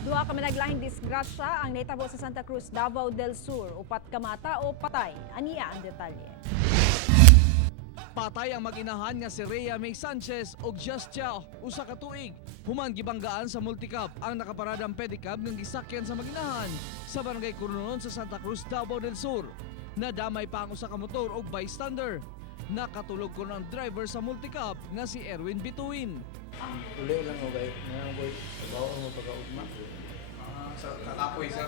Duha ka managlahing disgrasya ang naitabo sa Santa Cruz, Davao del Sur. Upat ka mata o patay? Aniya ang detalye. Patay ang mag-inahan nga si Rhea May Sanchez og Disgrasya usa ka tuig. Human gibanggaan sa multicab ang nakaparadang pedicab ng gisakyan sa mag-inahan sa barangay Curunon sa Santa Cruz, Davao del Sur. Nadamay pa ang usa ka motor og bystander. Nakatulog ko ng driver sa multicab nga si Erwin Bituin. Uli lang mo guys. Ngayon boy, bawa mo pagkaugma. Sa kakapoy sir.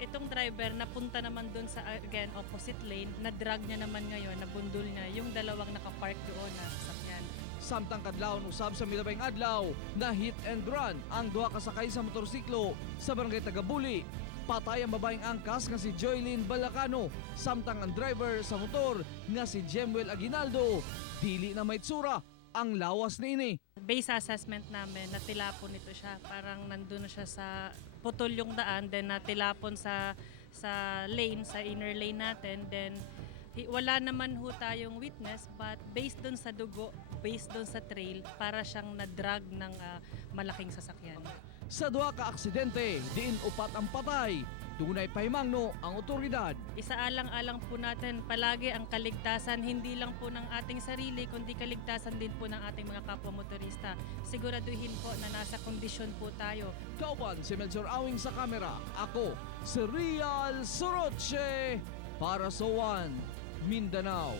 Itong driver napunta naman doon sa again opposite lane, na-drag niya naman ngayon, nabundol niya yung dalawang nakapark doon na sasakyan. Samtang kadlawon usab sa milabayng adlaw na hit and run ang duha ka sakay sa motorsiklo sa barangay Tagabuli. Patay ang babaeng angkas nga si Joylyn Balacano, samtang ang driver sa motor nga si Jemuel Aguinaldo. Dili na may tsura ang lawas niini. Base assessment namin, natilapon ito siya. Parang nandun na siya sa putol yung daan, then natilapon sa lane, sa inner lane natin. Then wala naman ho tayong witness, but based dun sa dugo, based dun sa trail, para siyang na-drag ng malaking sasakyan. Sa duha ka aksidente, diin upat ang patay. Dunay pahimangno ang otoridad. Isaalang-alang po natin palagi ang kaligtasan, hindi lang po ng ating sarili, kundi kaligtasan din po ng ating mga kapwa motorista. Siguraduhin po na nasa kondisyon po tayo. Kauban si Melchor Awing sa kamera. Ako, si Real Soroche para sa One Mindanao.